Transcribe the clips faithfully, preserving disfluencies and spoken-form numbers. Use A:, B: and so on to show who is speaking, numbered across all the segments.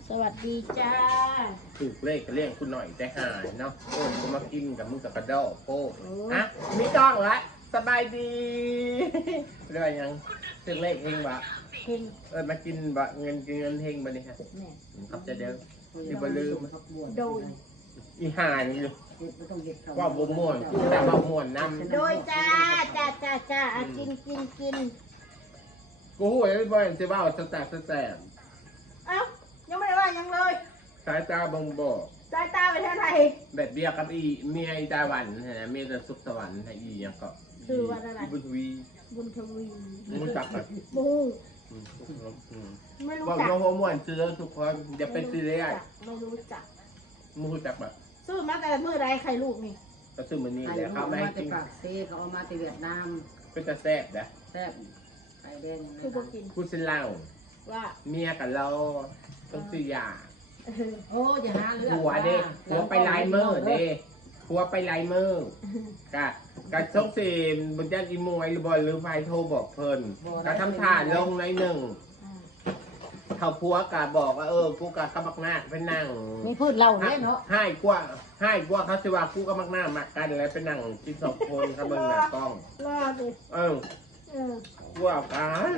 A: สวัสดีจ้า
B: ถูกเลขเรียกคุณหน่อยแต่หายเนาะโอ้กูมากินกับมึงกับกระดอกโอ้ฮะไม่ต้องละสบายดีเรื่องยังถูกเลขเฮงบะ
A: เฮง
B: เออมากินบะเงินกินเงินเฮงบะนี่ฮะครับจะเดิมอย่าไปลืม
A: โดย
B: อีห่าอยู่ว่าบ่ม่วนกูแต่ว่าม่วนน้ำ
A: โดยจ้าจ้าจ้าจ้ากินกินกิน
B: กูหูไอ้บ่อยจะว่าสแตกสแตก
A: เอ้ายังไม่ได้ว่ายังเลย
B: สายตาบ่งบอก
A: สายตาไปทางไหน
B: แบบเดียวกับอีเมียอีตาวันนะเมียจะสุขสวรรค์ให้อียังก็
A: คือวันอะไร
B: บุญทวี
A: บุญทวี
B: รู้จักแบบ
A: บูไม่รู้จัก
B: ว่าม่วนซื้อทุกคนอย่าเป็นซีเรียส
A: ไม่รู้จัก
B: ไม่รู้จักแบบ
A: ซื้อมาแต่เมื่อไรใครลูกนี่
B: ก็ซื้อมันนี่แหละเขาไม่ให้กิน
C: ปากเซ่เขาเอามาจากเวียดนาม
B: เป็นจะแซ่บนะ
C: แซ่บไข่แดง
A: คือพวกกิน
B: พูดเส้นเล่า
A: ว่า
B: เมียกับเราต้องซื้อยา
C: โอ้ยหาเรื่อง
B: หัวเด็กหัวไปไลเมอร์เด็กหัวไปไลเมอร์กะกะชกเสียมบนยันอีมวยหรือบอลหรือไฟโทรบอกเพิ่นกะทำท่าลงในหนึ่งเขาพัวกะบอกว่าเออกูกะกำมักหน้าไปนั่ง
C: มีพูดเราเนี่ยเนาะ
B: ให้กว่าให้กว่าเขาสิว่ากูกำมักหน้ามักกันแล้วไปนั่งกินสองคนเขาเบิ่งหน้ากล้อง
A: รอดิ
B: เออกูเอากัน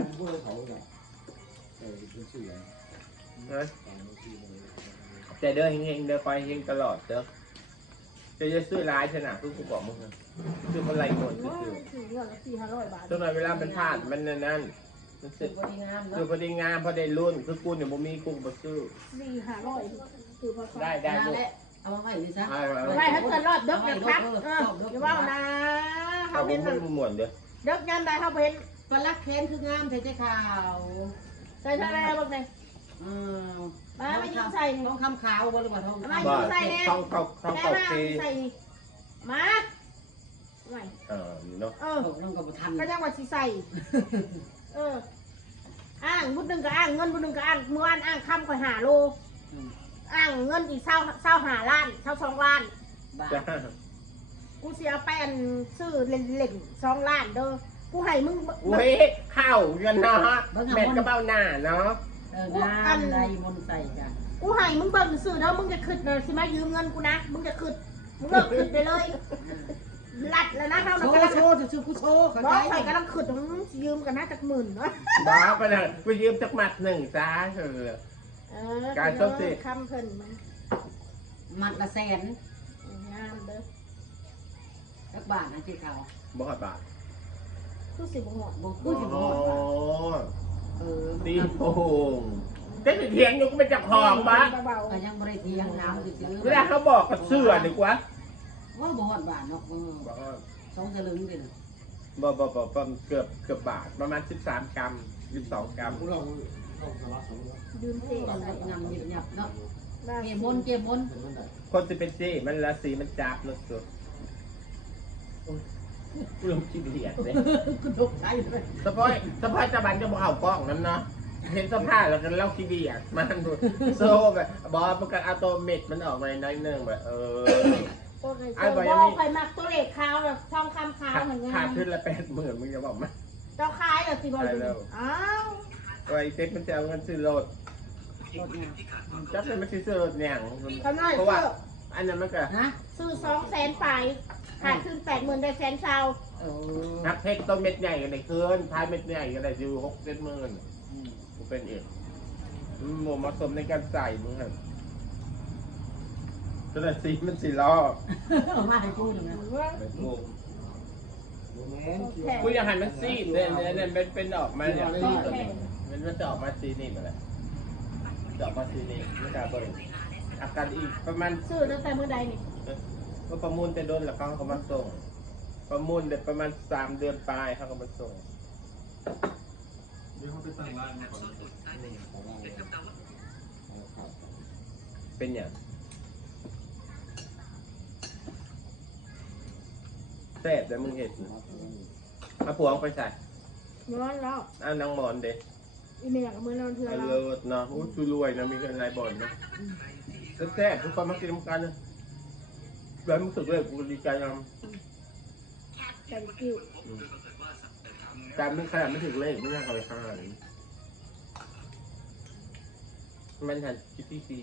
B: แต่เดินเฮงๆเดินไปเฮงตลอดเด้อจะจะซื้อร้ายชนะทุกกูบอกมึงซื้อคนไรหมดซื้อ
A: สี่ห้าร้อยบาท
B: จนเวลาเป็นพลาดมันนั่นมันซื้อพอดีงามซื้อพอดีงามพอได้รุ่นคือกูเนี่ยบ่มีกูบ่ซื้อ
A: สี่ห้าร้อยคือพอ
B: ได้ได้ลูก
C: เอามาไว้ดิซะ
A: ไว้ถ้าเกิดรอดเด็กนะครับเอออย่าว่านะ
B: เขาเป็นมันหมวนเด้อ
A: เด็กยันได้เขาเป็น
C: ปลักแขนคืองามใส่ใจขาว
A: ใส่ทะเลบ้างไง
C: อืม
A: มาไม่ยิงใส่
C: ทองคำขาวบ่หรือว่าทอง
A: มายิงใส่เนี่ย
B: ทองทองทองตกที
A: ใส่มาไม่
B: เออเนาะ
A: เออก็ยังว่าสิใส่เอออ้างบุญหนึ่งก็อ้างเงินบุญหนึ่งก็อ้างเมื่อวานอ้างคำคอยหาโลอ้างเงินอีกเศร้าเศร้าหาล้านเศร้าสองล้านกูเสียไปอันซื้อเล่นเล่นสองล้านเด้อกูให้มึง
B: เว้ยเข้าเงินเนาะแม่กระเป๋าหน้าเนาะ
C: เอองานอะไรมนใส่กัน
A: กูให้มึงเบิ่งซื้อเด้อมึงจะขึ้นเลยสิมายืมเงินกูนะมึงจะขึ้นมึงเลิกขึ้นไปเลยหลัดแล้วนะเรา
C: โชว์โชว์จะชื่อกูโชว์
A: บอกใครกำลังขึ้นยืมกันนะจากหมื่นเนาะ
B: บ้าไปเลยกูยืมจากหมัดหนึ่งจ้าเถอะการชดสิ
A: คำเพิ่นมัน
C: หมัดละแสน
A: งามเด้อ
C: สักบาทนะที่เขา
B: บ่บาท
A: กูสิบ่หอด
C: บ่กูสิบ่หอด
B: เออตีโป่งเจ๊เถียงอยู่ก็เป็นจับหองบ้า
C: ยังไม่ได้เถียงน้ำซื้อ
B: เวลาเขาบอกกับเสื้อดีกว่า
C: ว่าบ่หอดบาทเนาะสองสลึงดิ
B: บ่บ่บ่เกือบเกือบบาทประมาณสิบสามกรัมสิบสองกรัม
A: ดื่มเจ๊
C: ยำหยิบหยับเนาะเก็บมนเก็บมน
B: คนจะเป็นเจ๊มันละสีมันจับนะสุดเรื่องขี้เดียดเลย
C: คุณตกใจเลย
B: สะพายสะพายตะบันจะบอกเอากล้องนั้นเนาะเห็นสภาพแล้วกันเล่าขี้เดียดมันโซ่แบบบอสมันกันอัตโนมัติมันออกมาในนึงแบบเออ
A: ไอ้บอยคอยมักตัวเล็กขาวแบบทองคำขาวเหมือนกัน
B: ขาดขึ้นละแปดหมื่นมึงจะบอกไหม
A: เจ้าคายเหรอสิบอลอ้าว
B: ไอ้เซ็ตมันจะเอาเงินซื้อรถจับเลยมันซื้อรถเนี่ยเพราะว่าอันนั้นมันก็
A: ซื้อสองแสนไปขาดขึ้นแปดหมื่นได้แสนเช้า
B: นักเพชรต้นเม็ดใหญ่กันเลยคืนท้ายเม็ดใหญ่กันเลยอยู่หกเจ็ดหมื่นกูเป็นเอกหมูมาสมในการใส่มึงครับก็เลยสีมันสีล้อ
C: มาให้กูดูนะ
B: กูอยากหันมันซีดเนี่ยเนี่ยเป็นเป็นออกมาเนี่ยซีดตัวนี้มันมันจะออกมาซีนี่มาเลยจะออกมาซีนี่ไม่กล้าเปิดอาการอีกประมาณ
A: ซื้อตั้งแต่เมื่อใดนี่
B: ก็ประมูลแต่โดนแล้วเขาเขามาส่งประมูลเด็กประมาณสามเดือนปลายเขาก็มาส่งเป็นอย่างแซ่บแต่มึงเห็นมาพวงไปใส่
A: ย้อนแล้ว
B: เอานางหมอนเด็ก
A: อีเมลกับมือนอนเถื่อน
B: เลิศเนาะอู้ชูรวยนะมีเงินรายบ่อนนะแซ่บทุกคนมากินกันนะแล้วมึงสึกเลยกูดีใจยัง
A: ใจกิ้ว
B: การไม่ขนาดไม่ถึงเลขไม่น่าเขาไปฆ่าเลยมันหันจิตที่สี่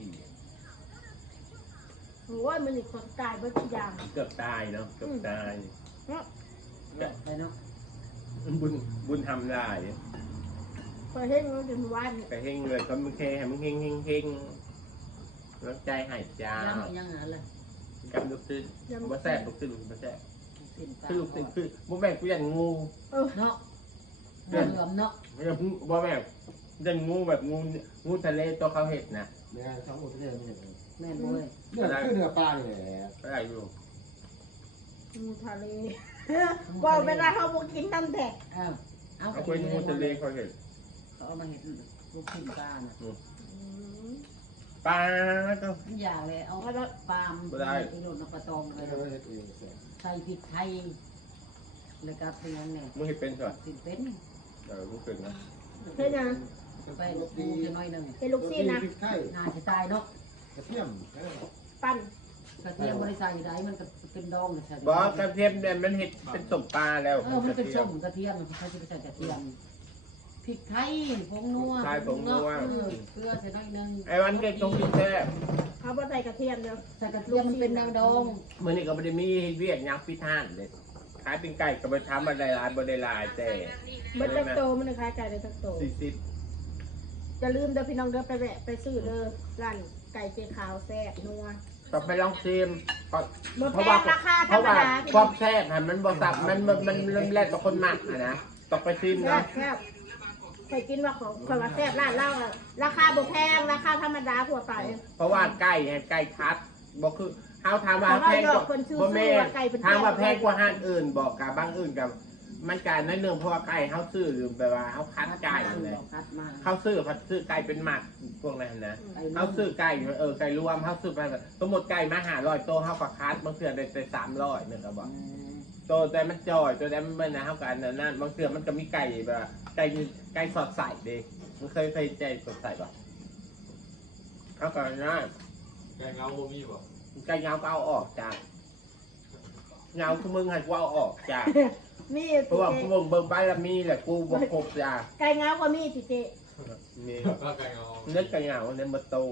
A: โอ้ยมันอีกคนตายเบิดทุกอย่าง
B: เกือบตายเนาะเกือบตาย
C: ไปเนาะ
B: บุญบุญทำได้
A: พอเห็นมันเป็นวัน
B: แต่เฮงเลยเขาไม่เคยให้มันเฮงเฮงเฮงแล้วใจหายจ้า
C: ยังยังอะไร
B: กำลูกซึ้งบ่แซ่บลูกซึ้งบ่แซ่บ
C: สิ้นตา
B: คือลูกซึ้งคือบ่แม่นกูยันงู
A: เออ
C: เนาะเหลื่อมเนาะ
B: บ่แม่นยันงูแบบงูงูทะเลตัวเขาเห็ดนะ
D: แม่ทั้งหมดเนี่ยไม่เห็น
C: แม่บ่ย
D: เนื้อคือเนื้อปลาเนี่ย
B: อะไรอยู่
A: งูทะเลบอกเวลาเขาบอกกินตั้งแต่
C: อ้าวเอา
B: เอาเป็นงูทะเลเขาเห็ด
C: เขาเอามาเห็ดลูกชิ้นปลาน่ะ
B: ปลาก็
C: อย่าเลยเอาปลามไปโดนปลาตองไป
D: ไม่ได้เห็ดเองเสีย
C: ใส่พริกไทยแล้วก็เป็นยังไง
B: มึงเห็ดเป็นส่วน
C: สิเป็น
B: เออมึงเป็นนะ
A: เห็นยัง
C: ไปดูจะน้อยหนึ่ง
A: เป็นลูกซีนนะ
D: พริกไทย
C: น่าจะตายเนาะ
D: กระเทียม
A: ปั้น
C: กระเทียมบริษัทใดมันก็เป็นดองใช่
B: บอกกระเทียมเนี่ยมันเห็ดเป็นสมปลาแล้ว
C: เออมันเป็นส้มกระเทียมเขาจะไปใส่กระเทียมพริกไทยผงนัวเกลือใส่น้อยหนึ่ง
B: ไอ้วันเด็กตรงที่แซ่บ
A: เขาบอกใส่กระเทียมเดียว
C: ใส่กระเทียมมันเป็นแนวดอง
B: มื่อนี้ก็ไม่ได้มีเวียดยักษ์พิธานเลยขายเป็นไก่ก็ไปทำมาได้หลายบ่ได้หลายแต่
A: เบิดตักโตมันคล้ายไก่เลยตักโต
B: สี่สิบ
A: จะลืมเด้อพี่น้องเด้อไปแวะไปซื้อเด้อร้านไก่เจ๊ขาวแซ่บนัว
B: ก็ไปลองชิมเพราะ
A: บ่
B: เพ
A: แพ
B: ราะว่าง
A: ราคาธ
B: เพ
A: รร
B: ราะ
A: ม
B: ว่า
A: ดา
B: ความแซ่บอะมันบ่สับมันมันมันมันแรกต่อคนหมักอะนะต้องไปชิม
A: แซ่
B: นะ
A: บแซ่บเคยกินว่าของคนว่าแซ่บร้านเราอะราคาบ่แพงราคาธรรมดาทั่วไป
B: เพราะว่าไก่ไงไก่คัดบอกคือเฮาถามว่า
A: แต่ว่า
B: แพงก
A: ยอ
B: ว่า
A: ดคนซื้อ
B: บ่แม่
A: ซื้อว่าไก่เป็น
B: ถามว่าแพ
A: แพ
B: ง
A: ง
B: กว่าห้างอื่นบอกกับบางอื่นกับมันการนั่นเนื่องเพราะว่าไก่เฮาซื้อแบบว่าเฮาคัดไก่เลย
C: คัดมา
B: เขาซื้อเขาซื้อไก่เป็นหมักพวกนั้นนะ เขาซื้อไก่เออไก่รวมเขาซื้อไปแบบสมมติไก่มาหาร้อยโตเขาก็คัดบางเสือได้แต่สามร้อยเนี่ยก็บอกโตแต่มันจอยตัวแต่มันเป็นนะเท่ากันนั่นนั่นบางเสือมันก็มีไก่แบบไก่ไก่สอดใส่เด็กมันเคยเคยใจสอดใส่ป่ะเขาก็นั่น
E: ไก่เงาบ่มีบ่
B: ไก่เงาก็เอาออกจากเงาคือมึงให้กูเอาออกจาก
A: มี
B: เพราะว่ากูเบิ่งเบิ่งไปแล้วมีแหละกูบอกครบจาก
A: ไก่เงาก็มีติเจ
B: นี่
E: ก็ไก่เงา
B: นึกไก่เงาเนี่ยมาโต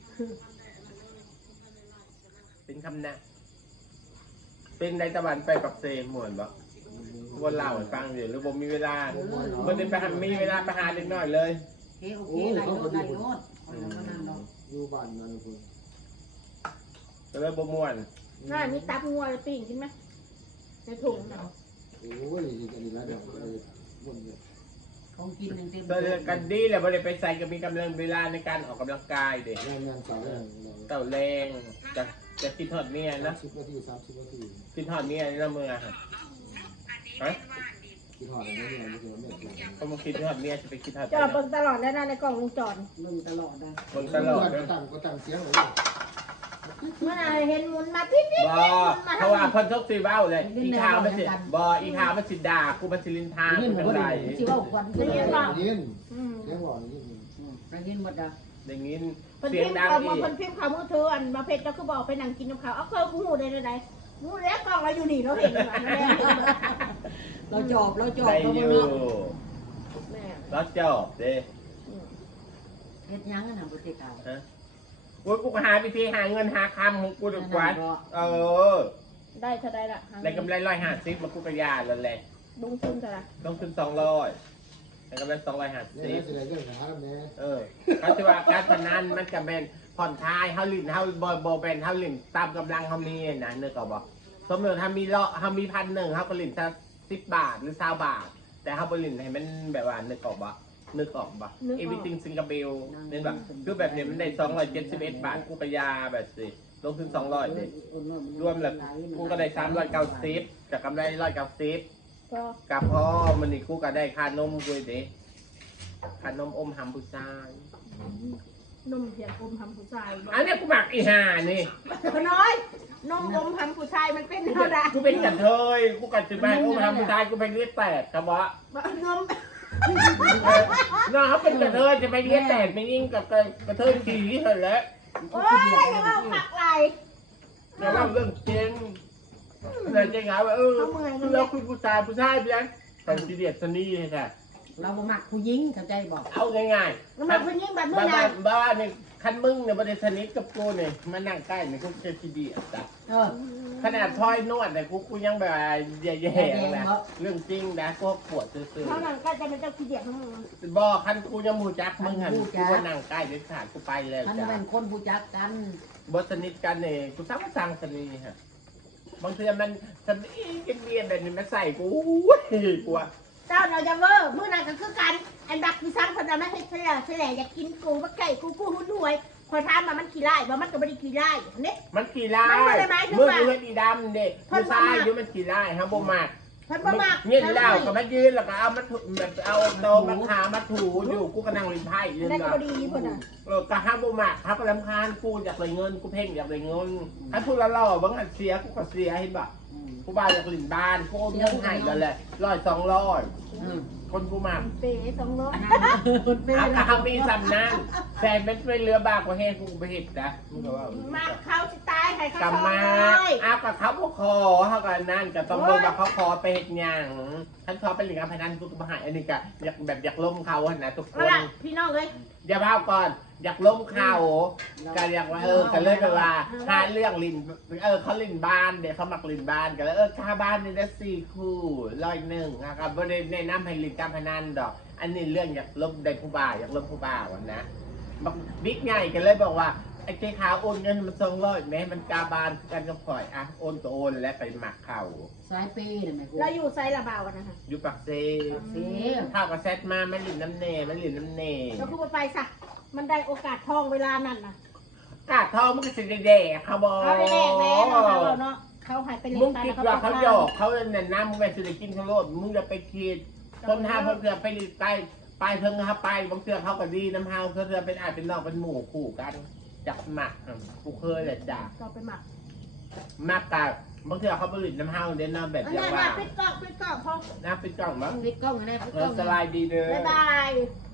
B: เป็นคำนะเป็นในตะวันไปปักเซมหมวนบ่ว่าเล่าให้ฟังอยู่หรือบ่มีเวลาบ่ได้ไปหามีเวลาไปหาเล็กน้อยเลย
C: โอเคโอเคไหลรถไหลรถคนละนั่นเนาะ
D: อยู่บ้านนั่นคุณ
B: ก็เลยบ่ม่วน
A: น่ามีตับงัวปิ้งกินไหมในถุงน่ะ
D: โอ้ยอันนี้แล้วเดี๋ยวบุญเลย
C: ของกินเต็ม
B: ก็เลยกันดีแหละบ่ได้ไปใส่ก็มีกำลังเวลาในการออกกำลังกายเด็ก
D: งานงานสาวแรง
B: เต่าแรงจะจะคิดทอดเมีย
D: สาม
B: นะ
D: สิบนาทีสามสิบนาที
B: คิดทอดเมียนี่ละเมือฮะฮะ
D: ที่หอดอะไรนี่ไม่ใช่ว่าไม่ใช่
B: เขามาคิดทอดเมียจะไปคิดทอด
A: จอดเบิ่งตลอดแล้วนะในกล่องวงจร
C: มึงตลอดนะ
B: คนตลอด
D: ก็ตั้งก็ตั้งเสียงเลย
A: เมื่อไหร่เห็นหมุนมาปิ๊บปิ๊บ
B: บ่เพราะว่าเพิ่นทุกสีเว้าเลยอีทางมันสิบ่อีทางมันสิด่ากูมันสิลินทาง
C: ยิน
B: เป็น
C: บ่
B: ไร
C: ได้สิว่าควัน
D: เย็น
C: ได้
D: เย็น
A: อืม
D: เสียงหวานเย็น
C: ยินหมดอ่ะ
B: อย่างนี้
A: เพิ่น
B: เสีย
A: พิ
B: ง
A: มพ์
B: ดัง
A: เขา
B: อี
A: มาก เพิ่นพิมพ์เขามือถืออันมาเพชรก็คือบอกไปนั่งกินน้ำเขาเอาเคยกูหูได้ได้ไดหูแล้วกล่องเราอยู่นี่เราเห็นอยู่แม่
C: เราจอบเราจอบ
B: ได้
C: เรา
B: อยู่
C: เนาะ
A: แม่
B: แล้วจอบเด้
C: เฮ็ดยังน่ะบ่ติกาว
B: ฮะกูกูหาวิธีหาเงินหาคำของกูดีกว่าเออ
A: ได้เท่าใดล่ะ
B: ได้กำไรร้อยห้าสิบมากูกระยาแล้วแหละ
A: ลงทุนเท่าไหร่
B: ต้องขึ้นสองร้อยได้กำไรสองร้อยห้า
D: เนี่
B: สิ
D: ย
B: บ
D: จะได้เรื่องหาแล้วแม่
B: เออเขาจะว่าการพนันมันจะเป็นผ่อนทายเฮาลินเฮาบอบอเป็นเฮาลินตามกำลังเฮามีนะเนื้อก็บอกสมมติถ้ามีเลาะเฮามีพันหนึ่งเฮาก็ลินสักสิบบาทหรือสามบาท แต่เฮาบริลินให้มันแบบว่านึกออกบ่นึกออกบ่ everything ซิงคโปร์เน้นแบบคือแบบเนี้ยมันได้สองร้อยเจ็ดสิบเอ็ดบาทกูกระยาแบบสิลงทุนสองร้อยเด็รวมแล้วกูก็ได้สามร้อยเก้าสิบจากกำไรร้อยเก้าสิบ
A: ก็
B: กับพ่อมันนี่กูก็ได้ค่านมกูเด้ค่านมอมหำผู้ชาย
A: นมเพียงอมทำผู้ชาย
B: อันนี้กูหมักอีห่านี่
A: น้อยนมอมทำผู้ชายมันเป็น
B: กู
A: เท่า
B: เป็น
A: ไหร่
B: กูเป็นกระเทยกูกัดสิบแปดกูทำผู้ชายกูเป็นเลือดแตกครับวะ
A: นม
B: น้องเขาเป็นกระเทยจะไปเลือดแตกไม่ยิ่งกับกระเทยผีเถอะแล้ว
A: โอ้ยอย่ามาผักไหล
B: แต่ว่าเรื่องจริงแต่จริงเหรอว่าเออเราคือผู้ชายผู้ชายเพียงแต่ทีเดียดสนีใช่ไหม
C: เราบ่มักผู้หญิงเข้าใจบ่
B: เอาง่าย
A: แล้วมาเพิ่งยิ่งแบบ
B: ๆ
A: เมื่อ
B: บ้า
A: ไหร่
B: นบ้านนี่คันมึงเนี่ยบริสนิทกับกูเนี่ยมานั่งใกล้เนี่ยกูจะทีดีอ่ะจ้ะ
C: เออ
B: ขนาดทอยนวดแต่กูกูยังแบบแย่ๆเลยเรื่องจริงนะกูปวดซื่อ
A: เท่านั้นก็จะเป็นเจ้าขี้เดียดของมึง
B: ๆบอกคันกูยังมูจักมึงหันกูว่านั่งใกล้เด็ดขาดกูไปแล้ว
C: มัน
B: จ้ะ
C: เป็นคนผู้จักกัน
B: บทสนิทกันเนี่ยกูสร้างมาสร้างสนิทฮะบางทีมันสนิทกันเรียนแบบนี้มาใส่กูกูว่า
A: เจ้าเราจะเวอร์มื้อนั้นก็คือกันอันดักที่สร้างคนเราไม่ให้เฉลี่ยเฉลี่ยอยากกินกูมาไก่กูกูหุ่นหวยคอยถามมามันขี้ไล่บ่มันก็ไม่ได้ขี้ไล่เนี่ย
B: มันกี่ไล่
A: มันบ่ได้หมายถึง
B: เมื่อ
A: ว่า
B: กูเห็นอีดำเด็กผู้ชายอยู่มันกี่ไล่ฮะบ่มาก
A: เพิ่นบ่มัก
B: เงี้ยแล้วก็มายืนแล้วก็เอามาถูแบบเอาโตมาขามาถูอยู่กูก็นั่งริมไพ่ยืน
A: นั่นก็
B: เนาะ
A: บ่ดีเพิ่นน่ะ
B: เออก็ห้ามบ่มากเขาก็รำคาญกูอยากได้เงินกูเพ่งอยากได้เงินให้พูดแล้วเราบางอันเสียกูก็เสียเห็นป่ะกูบ้าอยากลินบ้านกูเอาเงินให้กันเลยร้อยสองร้อยคนกูมาก
A: เป๋สองร้อย
C: คนเป็น
B: เอากะเขามีสำนันแฟนเป็นไปเรือบากกว่าแห้งกูไปเห็ดนะมึงก็ว่า
A: มักเขาสิตายให้เขา
B: กำ
A: สอง
B: มา
A: ร้อย
B: เอากับเขาพวกคอเขากันนั่นกับต้องดูว่าเขาคอไปเห็ดหยังท่านคอเป็นหลิงการพนันกูก็มาหายอันนี้กะอยากแบบอยากล้มเขาอะนะทุกค
A: เอา
B: น
A: ล่ะพี่น้องเอ้ย
B: อย่าเผาก่อน อยากล้มเขาก็อยากว่าเออกันเลยแบบว่าหาเรื่องลินเออเขาลินบ้านเดี๋ยวเขามักลินบ้านกันแล้วเออค่าบ้านนี่ได้สี่คู่ร้อยหนึ่งนะครับไม่ได้แนะนำให้ลินการพนันดอก อันนี้เรื่องอยากล้มได้ผู้บ่าวอยากล้มผู้บ่าวนะบักบิ๊กใหญ่กันเลยบอกว่าไอ้เจ๊ขาวโอนเงินมันสองร้อยแม้มันกาบานกันก็ปล่อยอ่ะโอนก็โอนแล้วไปหมักเข่า
C: สายปีน่ะแม่กู
A: เราอยู่ไซระบาวกันนะคะ
B: อยู่ปักเซ
C: เสีย
B: ข้าวกับแซดมาไม่หลินน้ำเนไม่หลินน้ำเน
A: เราคือไปซะมันได้โอกาสทองเวลานั้นนะ
B: กาดทองมันก็สิแดกเขาบอก
A: เขาได้แรกแล้วเราเนาะเขาหายไปเลย
B: มึงคิดว่าเขาหยอกเขาเนี่ยน้ำมึงไปสิได้กินเขาโลดมึงอย่าไปคิดคนห้าเพื่อนไปไปไปเพิ่งห้าไปบางเทื่อเขาก็ดีน้ำเฮาเพื่อนเป็นอาจเป็นนอกเป็นหมู่คู่กันจับหมักกูเคยแหละจ้ะ
A: เราไปหมัก
B: มากกับบางทีเขาผลิตน้ำเฮาเด่นน้ำแบบ
A: อัน
B: อย่าง
A: นั้น
B: ว่า
A: ปิดกล้องปิดกล้องพอ
B: น้ำเป็นกล่องมั้ง
C: ปิดกล้องให้ได้ปิด
B: เอก
C: ล้
B: อ
C: อง
B: สลายดีเด้อ
A: บ๊ายบาย